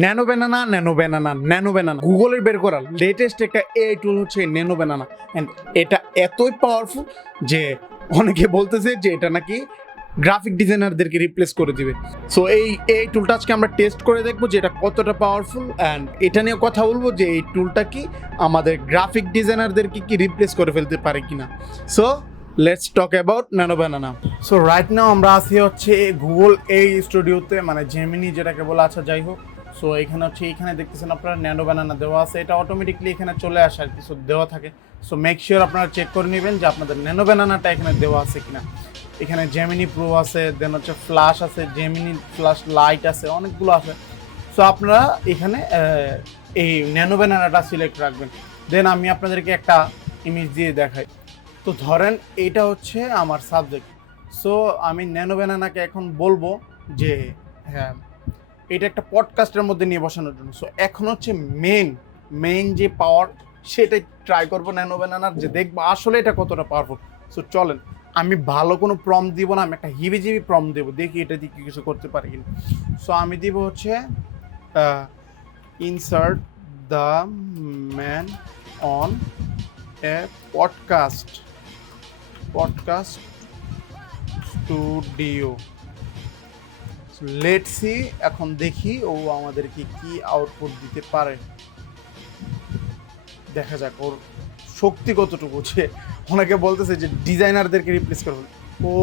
Nano banana nano banana nano banana গুগলের বের করা লেটেস্ট একটা এআই টুল হচ্ছে ন্যানো ব্যানানা অ্যান্ড এটা এতই পাওয়ারফুল যে অনেকে বলতেছে যে এটা নাকি গ্রাফিক ডিজাইনারদেরকে রিপ্লেস করে দিবে। সো এই টুলটা আজকে আমরা টেস্ট করে দেখবো যে এটা কতটা পাওয়ারফুল, অ্যান্ড এটা নিয়ে কথা বলবো যে এই টুলটা কি আমাদের গ্রাফিক ডিজাইনারদেরকে কি রিপ্লেস করে ফেলতে পারে কিনা। So let's talk about nano banana. So right now আমরা আছি হচ্ছে গুগল এই স্টুডিওতে, মানে জেমিনি যেটাকে বলা, আচ্ছা যাই হোক। সো এখানে হচ্ছে এইখানে দেখতেছেন আপনারা ন্যানো ব্যানানা দেওয়া আছে, এটা অটোমেটিকলি এখানে চলে আসে আর কিছু দেওয়া থাকে। সো মেক শিওর আপনারা চেক করে নেবেন যে আপনাদের ন্যানো ব্যানানাটা এখানে দেওয়া আছে কিনা। এখানে জেমিনি প্রো আছে, দেন হচ্ছে ফ্ল্যাশ আছে, জেমিনি ফ্ল্যাশ লাইট আছে, অনেকগুলো আছে। সো আপনারা এখানে এই ন্যানো ব্যানানাটা সিলেক্ট রাখবেন। দেন আমি আপনাদেরকে একটা ইমেজ দিয়ে দেখাই। তো ধরেন এইটা হচ্ছে আমার সাবজেক্ট। সো আমি ন্যানো ব্যানানাকে এখন বলবো যে হ্যাঁ এটা একটা পডকাস্টের মধ্যে নিয়ে বসানোর জন্য। সো এখন হচ্ছে মেইন যে পাওয়ার সেটাই ট্রাই করবো ন্যানো ব্যানানার, যে দেখবো আসলে এটা কতটা পাওয়ারফুল। সো চলেন, আমি ভালো কোনো প্রম দিব না, আমি একটা হিবিজিবি প্রম দেবো, দেখি এটা দিয়ে কিছু করতে পারি কিনা। সো আমি দিব হচ্ছে insert the man on a podcast studio. Let's see, এখন দেখি ও আমাদেরকে কি আউটপুট দিতে পারে। দেখা যাক ওর শক্তি কতটুকু। যে অনেকে বলতেছে যে ডিজাইনারদেরকে রিপ্লেস করবে। ও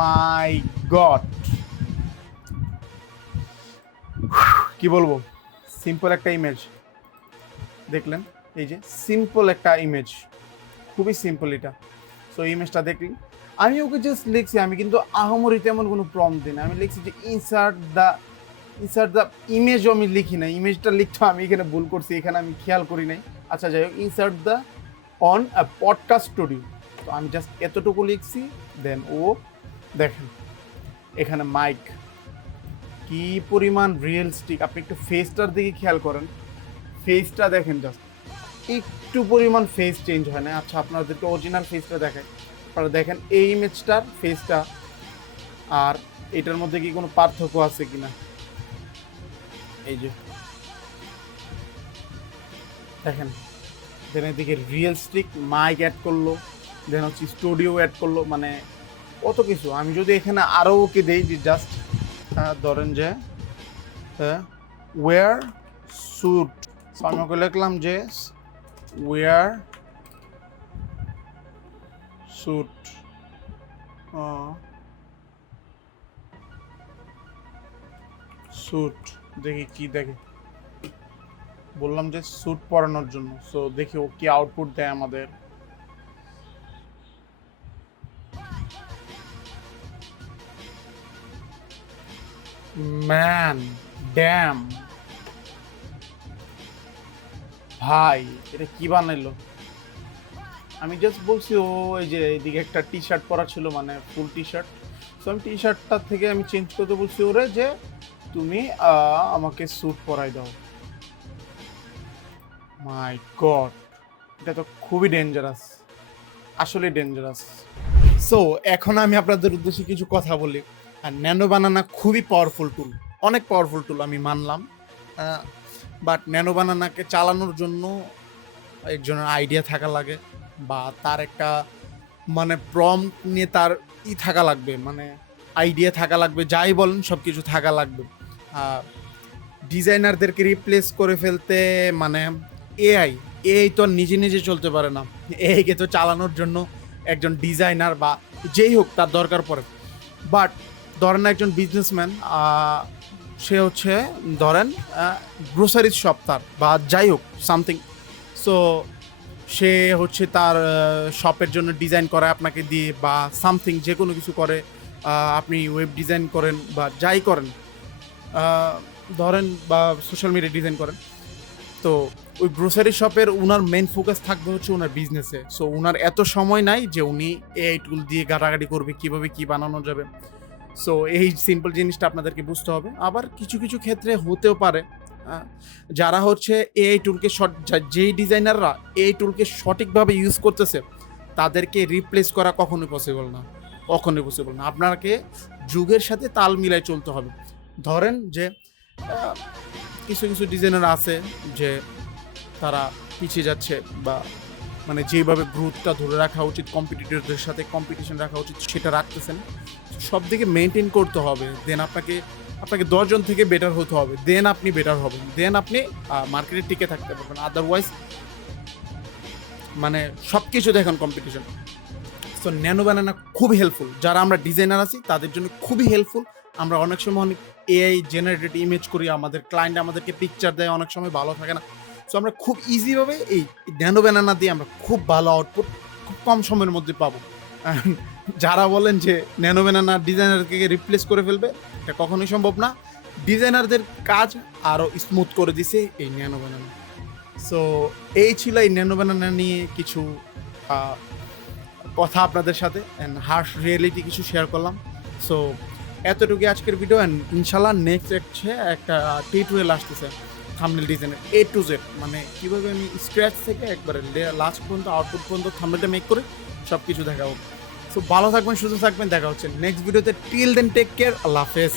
মাই গড, কি বলবো, সিম্পল একটা ইমেজ দেখলেন, এই যে সিম্পল একটা ইমেজ, খুবই সিম্পল এটা। সো ইমেজটা দেখলি, আমি ওকে জাস্ট লিখছি, আমি কিন্তু আহামরি তেমন কোনো প্রম্পট দিই না, আমি লিখছি যে ইনসার্ট দ্য ইমেজও আমি লিখি না, ইমেজটা লিখতে আমি এখানে ভুল করছি, এখানে আমি খেয়াল করি নাই। আচ্ছা যাই হোক, insert the on a podcast studio. তো আমি জাস্ট এতটুকু লিখছি, দেন ও দেখেন এখানে মাইক কি পরিমাণ রিয়েলিস্টিক। আপনি একটু ফেসটার দিকে খেয়াল করেন, ফেসটা দেখেন, জাস্ট একটু পরিমাণ ফেস চেঞ্জ হয় না। আচ্ছা আপনাদেরকে অরিজিনাল ফেসটা দেখায়, আপনারা দেখেন এই ইমেজটার ফেসটা আর এটার মধ্যে কি কোনো পার্থক্য আছে কিনা। এই যে দেখেন, দেন এদিকে রিয়েলিস্টিক মাইক অ্যাড করলো, দেন হচ্ছে স্টুডিও অ্যাড করলো, মানে কত কিছু। আমি যদি এখানে আরও ওকে দেই যে জাস্ট ধরেন যে ওয়ার স্যুট, আমি ওকে লিখলাম যে ওয়ার স্যুট, স্যুট, দেখি কি দেখে, বললাম যে স্যুট পরানোর জন্য। সো দেখি ও কি আউটপুট দেয় আমাদের। ম্যান ড্যাম, ভাই এটা কি বানাইলো। আমি জাস্ট বলছি ও এই যে এইদিকে একটা টি শার্ট পরা ছিল, মানে ফুল টি শার্ট। সো আমি টি শার্টটা থেকে আমি চেঞ্জ করতে বলছি ওরে যে তুমি আমাকে স্যুট পরাই দাও। মাই গড, এটা তো খুবই ডেঞ্জারাস, আসলে ডেঞ্জারাস। সো এখন আমি আপনাদের উদ্দেশ্যে কিছু কথা বলি। আর ন্যানো বানানা খুবই পাওয়ারফুল টুল, অনেক পাওয়ারফুল টুল, আমি মানলাম। বাট ন্যানো বানানাকে চালানোর জন্য একজনের আইডিয়া থাকা লাগে, বা তার একটা মানে প্রম্পট নিয়ে তার থাকা লাগবে, মানে আইডিয়া থাকা লাগবে, যাই বলেন সব কিছু থাকা লাগবে। ডিজাইনারদেরকে রিপ্লেস করে ফেলতে মানে এআই তো নিজে নিজে চলতে পারে না, এআইকে তো চালানোর জন্য একজন ডিজাইনার বা যেই হোক তার দরকার পড়ে। বাট ধরেন একজন বিজনেসম্যান, সে হচ্ছে ধরেন গ্রোসারিজ শপ তার, বা যাই হোক সামথিং। সো সে হচ্ছে তার শপের জন্য ডিজাইন করে আপনাকে দিয়ে, বা সামথিং যে কোনো কিছু করে, আপনি ওয়েব ডিজাইন করেন বা যাই করেন, ধরেন বা সোশ্যাল মিডিয়া ডিজাইন করেন। তো ওই গ্রোসারি শপের ওনার মেন ফোকাস থাকবে হচ্ছে ওনার বিজনেসে। সো ওনার এত সময় নাই যে উনি এআই টুল দিয়ে ঘাটাঘাটি করবে কীভাবে কী বানানো যাবে। সো এই সিম্পল জিনিসটা আপনাদেরকে বুঝতে হবে। আবার কিছু কিছু ক্ষেত্রে হতেও পারে যারা হচ্ছে এআই টুলকে যেই ডিজাইনাররা এআই টুলকে সঠিকভাবে ইউজ করতেছে তাদেরকে রিপ্লেস করা কখনোই পসিবল না, কখনোই পসিবল না। আপনাকে যুগের সাথে তাল মিলাই চলতে হবে। ধরেন যে কিছু কিছু ডিজাইনার আছে যে তারা পিছিয়ে যাচ্ছে, বা মানে যেভাবে গ্রোথটা ধরে রাখা উচিত, কম্পিটিটরদের সাথে কম্পিটিশন রাখা উচিত সেটা রাখতেছেন। সব দিকে মেনটেন করতে হবে, দেন আপনাকে 10জন থেকে বেটার হতে হবে, দেন আপনি বেটার হবেন, দেন আপনি মার্কেটে টিকে থাকতে পারবেন। আদারওয়াইজ মানে সব কিছুতে এখন কম্পিটিশন। সো ন্যানো ব্যানানা খুবই হেল্পফুল, যারা আমরা ডিজাইনার আছি তাদের জন্য খুবই হেল্পফুল। আমরা অনেক সময় অনেক এআই জেনারেটেড ইমেজ করি, আমাদের ক্লায়েন্ট আমাদেরকে পিকচার দেয়, অনেক সময় ভালো থাকে না। সো আমরা খুব ইজিভাবে এই ন্যানো ব্যানানা দিয়ে আমরা খুব ভালো আউটপুট খুব কম সময়ের মধ্যে পাবো। And যারা বলেন যে ন্যানো ব্যানানা ডিজাইনারকে রিপ্লেস করে ফেলবে, এটা কখনোই সম্ভব না। ডিজাইনারদের কাজ আরও স্মুথ করে দিছে এই ন্যানো ব্যানানা। সো এই ছিল এই ন্যানো ব্যানানা নিয়ে কিছু কথা আপনাদের সাথে, অ্যান্ড হার্শ রিয়েলিটি কিছু শেয়ার করলাম। সো এতটুকু আজকের ভিডিও, অ্যান্ড ইনশাল্লাহ নেক্সট হচ্ছে একটা টিউটোরিয়াল আসতেছে থাম্বনেল ডিজাইনের A to Z, মানে কীভাবে আমি স্ক্র্যাচ থেকে একবারে লাস্ট পর্যন্ত আউটপুট পর্যন্ত থাম্বনেলটা মেক করে সব কিছু দেখাবো। সো ভালো থাকবেন, সুস্থ থাকবেন, দেখা হচ্ছে নেক্সট ভিডিওতে। টিল দেন টেক কেয়ার, আল্লাহ হাফেজ।